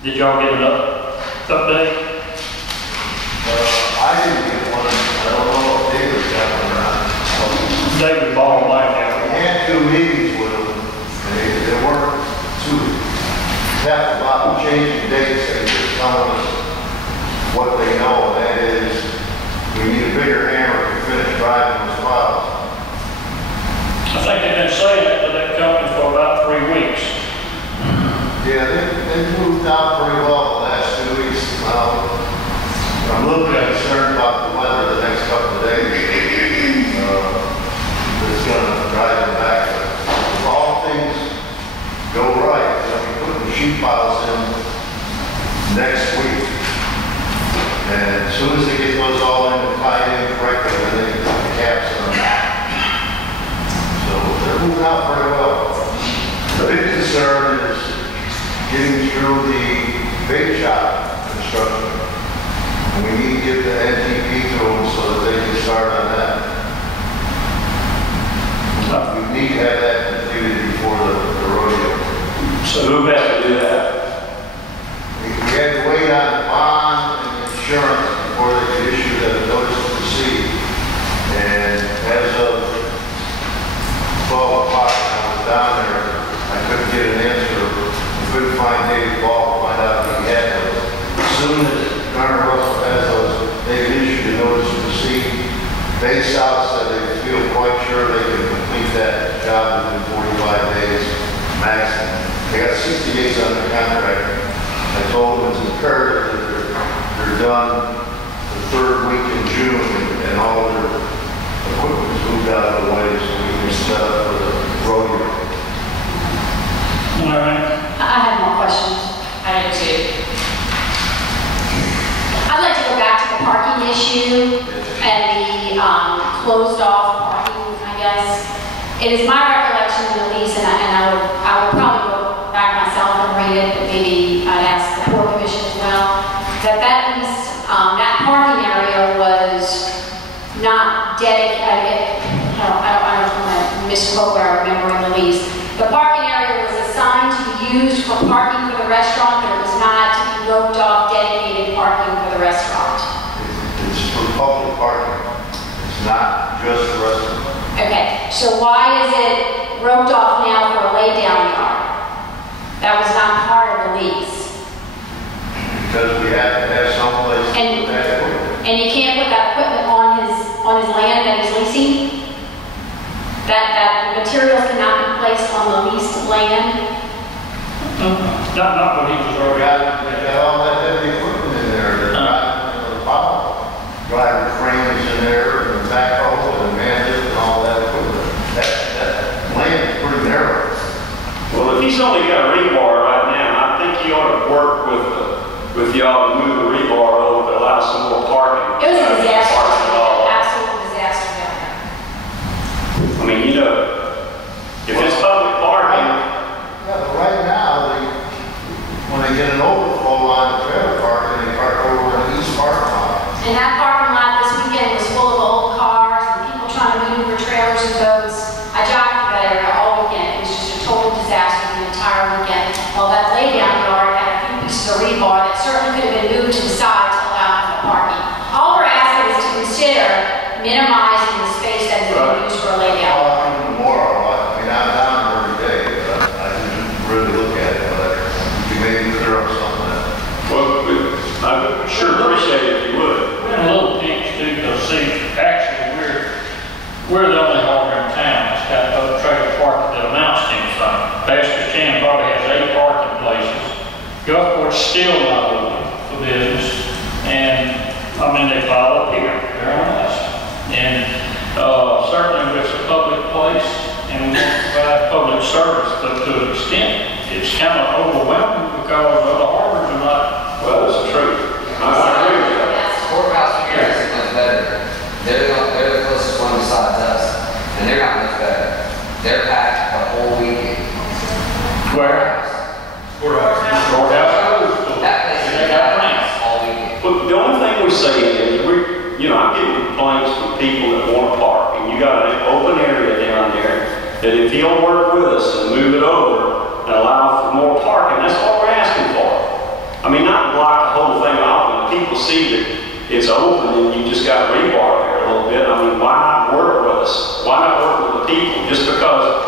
Did y'all get an update? I didn't get one. I don't know if David got one or not. David Ball might have. We had 2 meetings with them, and they weren't too happy about changing dates. They just telling us what they know, and that is we need a bigger hammer to finish driving those files. I think they've been saying that to that company for about 3 weeks. Yeah, they moved out pretty well the last 2 weeks. I'm a little bit concerned about the weather the next couple of days. It's going to drive them back. But if all things go right, they'll be putting the sheet piles in next week. And as soon as they get those all in and tied in correctly, then they can put the caps on. So they're moving out pretty well. The big concern is getting through the bait shop construction. And we need to get the NTP to them so that they can start on that. We need to have that completed before the rodeo. So who has to do that? We had to wait on bond and insurance before they could issue the notice to proceed. And as of 12 o'clock when I was down there, I couldn't get an answer. I couldn't find David Ball to find out if he had those. As soon as Garner Russell has those, they issued a notice to proceed. Bay South said they feel quite sure they can complete that job within 45 days maximum. They got 60 days on their contract. I told them it's imperative that they're done the 3rd week in June and all of their equipment is moved out of the way so we can set up for the rodeo. All right. I have more questions. I do too. I'd like to go back to the parking issue and the closed off parking, I guess. It is my recollection in the lease, and I would probably go back myself and read it, but maybe I'd ask the Port Commission as well, that lease, that parking area was not dedicated. I don't want to misquote where I remember in the lease. The parking area was assigned to be used for parking for the restaurant, but it was not to be roped off dedicated parking for the restaurant. It's for public parking. It's not just the restaurant. Okay, so why is it roped off now for a lay-down yard? That was not part of the lease. Because we have to have some place to put that equipment. And you can't put that equipment on his land that he's leasing? That materials cannot be placed on the leased land? Not what he was already. They got all that heavy equipment in there. The power driver frames in there, and the backhoe, and the man lift, and all that equipment. That land is pretty narrow. Well, if he's only got rebar right now, I think he ought to work with y'all to move the rebar over to allow some more parking. It was a disaster. Parking all. Absolute disaster down there. I mean, you know, if it's public parking, Yeah, but right now, when they get an overflow on the trailer park, they park over in the east parking lot. And that parking lot this weekend was full of old cars and people trying to maneuver trailers and boats. I jogged through that area all weekend. It was just a total disaster the entire weekend. While that lay-down yard had a few pieces of rebar that certainly could have been moved to the side to allow for the parking. All we're asking is to consider minimizing the space that is being used for a laydown. Tomorrow, I mean, I'm down there every day, but I didn't really look at it, but you may clear up some of that. well, I would sure appreciate it if you would. We're in a little pinch too, because see, actually, we're the only hauler in town that's got a trailer park that amounts to anything. Pastor Chan probably has 8 parking places. Gulfport's still not open for business, and I mean, they pile up here, they're on us. And certainly it's a public place, and we want to provide public service, but to an extent, it's kind of overwhelming because other harbors are not. Well, that's the truth. I agree with that. Courthouse here is much better. They're the closest one besides us, and they're not much better. They're packed the whole weekend. Where? Courthouse. That place is packed all weekend. But the only thing we say is, I'm getting complaints from people that want to park, and you got an open area down there, that if you'll work with us and move it over and allow for more parking, that's what we're asking for. see that it's open and you just got rebar there a little bit, I mean, why not work with us? Why not work with the people? Just because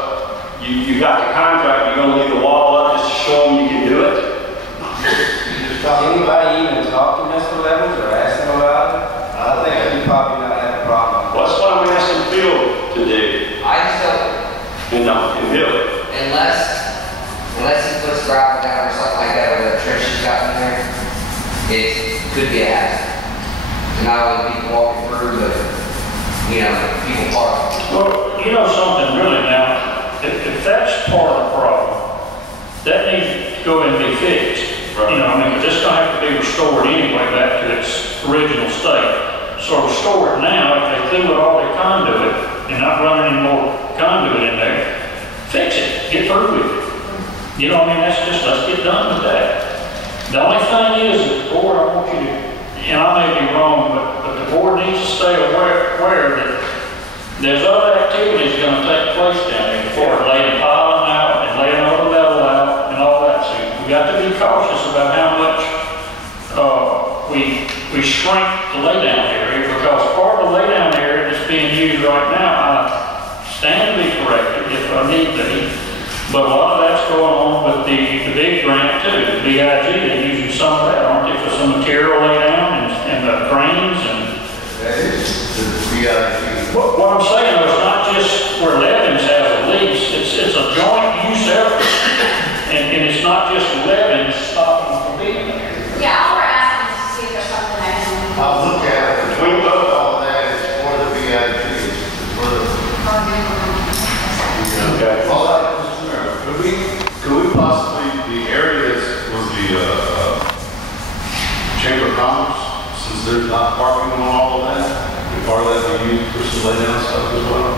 you got the contract, you're gonna leave the wall up just to show them you can do it? Does anybody even talk to Mr. Levens or ask him about it? I think he probably not have a problem. Well, that's what I'm asking Phil to do, I just don't, and Bill. unless he puts gravel down or something like that, or the trench he's got in there, it could be a hazard. And not only people walking through, but, people parking. Well, you know something really now, if that's part of the problem, that needs to go and be fixed. Right. I mean, 'cause it's gonna have to be restored anyway back to its original state. So restore it now, if they clean with all their conduit and not running any more conduit in there, fix it, get through with it. You know what I mean? That's just, let's get done with that. The only thing is, the board, I want you to, and I may be wrong, but the board needs to stay aware that there's other activities gonna take place down there before laying piling out and laying all the metal out and all that. So we got to be cautious about how much we shrink the laydown area, because part of the laydown area that's being used right now, I stand to be corrected if I need be, but a lot of that's going on with the big grant too, the BIG, they're using some of that, aren't they, for some material laydown and the cranes and... That is the BIG. What I'm saying though, it's not just where Levens has a lease, it's a joint use effort. And it's not just Levens stopping from being there. Yeah, I'll ask him to see if there's something I can. I'll look at it, between both all that, it's for the BIG, it's for the, Okay. Well, Mr. Mayor, could we possibly, the area that was the Chamber of Commerce, since there's not parking on all of that, could part of that be used for some lay down stuff as well?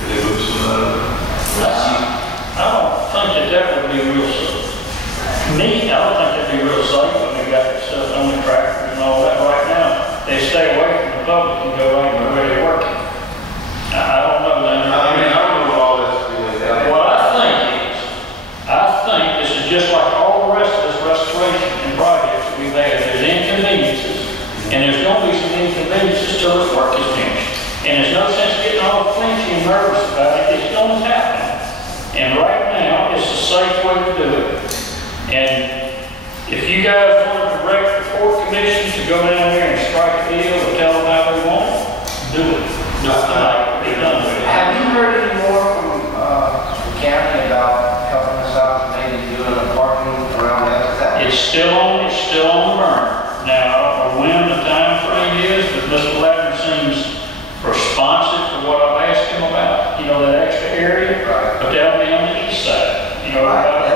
Could they move some of that? I don't think that would be real safe. Me, I don't think that'd be real safe when they got stuff on the tractors and all that right now. They stay away from the public and go anywhere where they're working. I don't know that. I mean, I don't know what all that's really about. What I think this is just like all the rest of this restoration and projects that we've had. There's inconveniences, and there's going to be some inconveniences till this work is finished. And there's no sense getting all flinchy and nervous about it. It's going to happen. And right now, it's a safe way to do it. And if you guys want to direct the court commission to go down there and strike a deal or tell them how they want it, do it. Do it tonight, be done with it. Have you heard any more from the county about helping us out, maybe doing a parking around that? It's still on the burner. Now, I don't know when the time frame is, but Mr. Ladner seems responsive to what I've asked him about, that extra area. Right. But that'll be on the east side, Right. about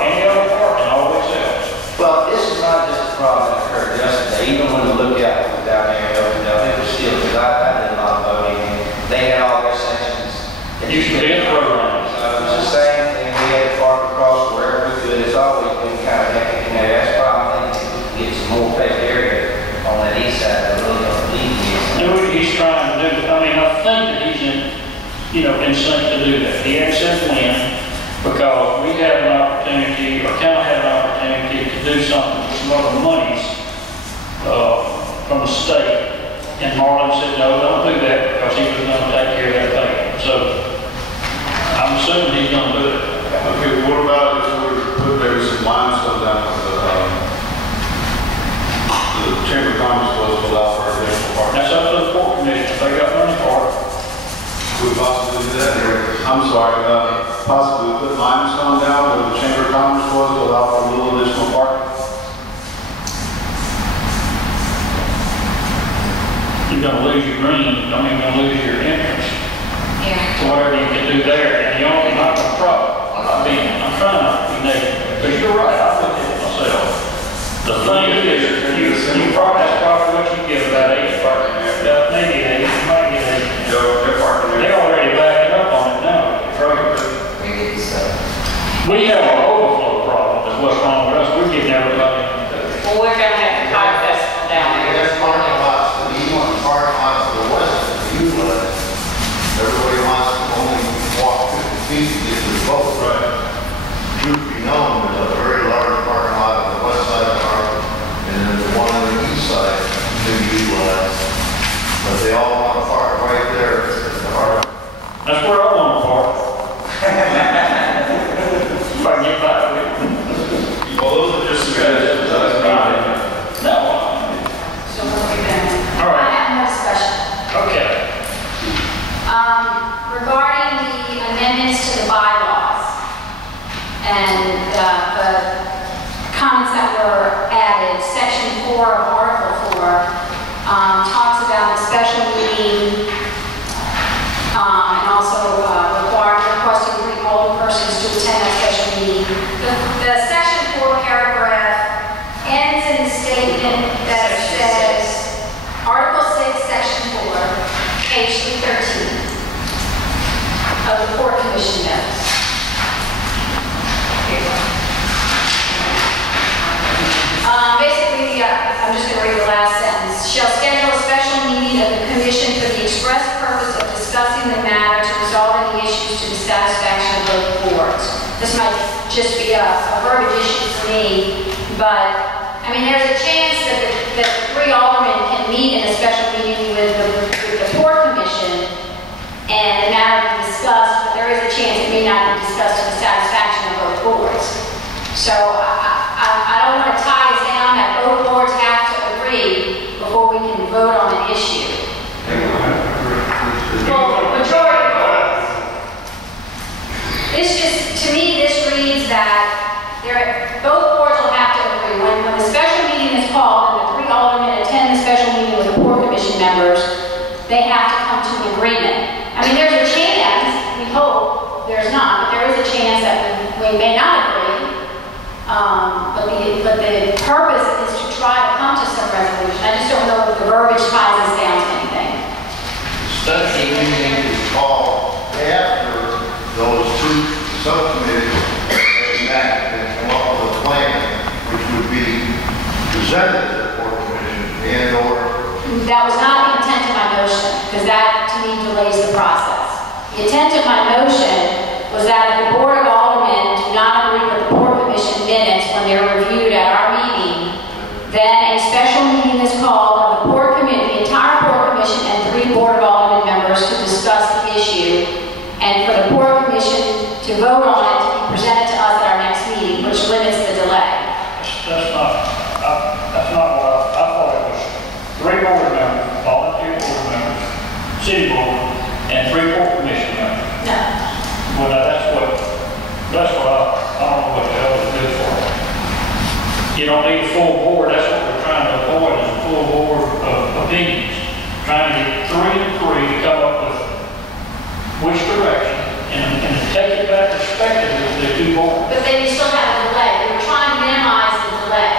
any other parking always helps. Well, this is not just a problem that occurred yesterday. Even when the lookout was down there in Oakdale, it was still, because I did a lot of voting, and they had all their sections. Used to be a program. It was the same thing. We had to park across wherever we could. It's always been kind of hectic in there. That's why I think we can get some more paved area on that east side that really don't alleviate. Do what he's trying to do. I mean, I think that he's in sync to do that. He had said when, because we had an opportunity, or kind of had an opportunity to do something with some other monies from the state. And Marlon said, no, don't do that, because he was going to take care of that thing. So I'm assuming he's going to do it. Okay, what about if we were to put maybe some limestone down at the Chamber of Commerce was to allow for additional parking? That's up to the court commission. If they got money for it. Could we possibly do that? I'm sorry, possibly put limestone down where the Chamber of Commerce was to allow for a little additional parking? You're going to lose your green, you're going to lose your entrance. Yeah. So whatever you can do there, and you only not a problem. I'm trying not to be negative, but you're right, I looked at it myself. The thing is, you probably, that's probably what you get about 80 parking there, maybe 80, you might get 80. They're parking there. They're already backing up on it now, right? We get this stuff. We have an overflow problem, is what's wrong with us, we're getting everybody in the Well, we're gonna have the kite festival down there. there's parking lots to the east, parking lots to the west, to utilize. Everybody wants to only walk 50 feet to get to the boat. Right. Truth be known, there's a very large parking lot on the west side of the park, and then the one 4 of Article 4 talks about the special meeting and also requesting 3 older persons to attend that special meeting. The section 4 paragraph ends in a statement that says, Article 6, Section 4, page 313 of the Port Commission notes. Basically, I'm just going to read the last sentence. Shall schedule a special meeting of the commission for the express purpose of discussing the matter to resolve any issues to the satisfaction of both boards. This might just be a verbiage issue for me, but I mean, there's a chance that the 3 aldermen can meet in a special meeting with the Port Commission and the matter be discussed, but there is a chance it may not be discussed to the satisfaction of both boards. So I don't want to tie us down that both boards have to agree before we can vote on an issue. Well, majority votes. This just, to me, this reads that both boards will have to agree. When the special meeting is called and the 3 aldermen attend the special meeting with the Port Commission members, they have to come to an agreement. I mean, there's a chance, we hope there's not, but there is a chance that we may not agree. But the purpose is to try to come to some resolution. I just don't know if the verbiage ties us down to anything. Special meeting is called after those 2 subcommittees have met and come up with a plan, which would be presented to the Port Commission and/or. That was not the intent of my motion, because that, to me, delays the process. The intent of my motion was that if the Board of Aldermen do not agree with the Port Commission minutes when they're reviewed at our meeting, then a special meeting is called of the Port Committee, the entire Port Commission, and 3 Board of Aldermen members to discuss the issue, and for the Port Commission to vote on it to be presented to us at our next meeting, which limits the delay. That's not what I thought it was. 3 board members, volunteer board members, city board, and 3 Port Commission members. No. Well, now that's what I don't know what the hell to do for it. You don't need a full board, that's what we're trying to avoid, is a full board of opinions. Trying to get 3 and 3 to come up with which direction, and take it back respectively to the 2 boards. But then you still have a delay. We were trying to minimize the delay.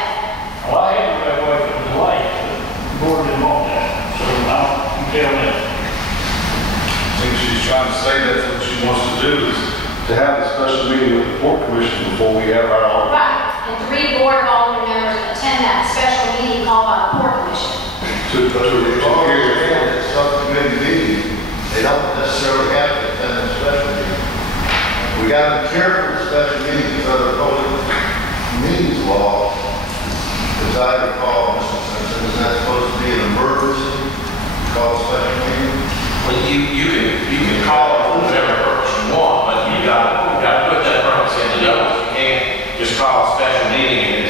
Well, I had to go away from the delay, but the board didn't want that, so you tell me. I think she's trying to say that's what she wants to do, is to have a special meeting with the Port Commission before we have our. Right. And 3 Board of Aldermen members attend that special meeting called by the Port Commission. To hear The subcommittee meeting, they don't necessarily have to attend a special meeting. We got to be careful with special meetings under public meetings law. As I recall, Mr. Simpson, is that supposed to be an emergency? Call a special meeting? Well, you can call it for whatever purpose you want, but you got to put that purpose in the notice. You can't just call a special meeting and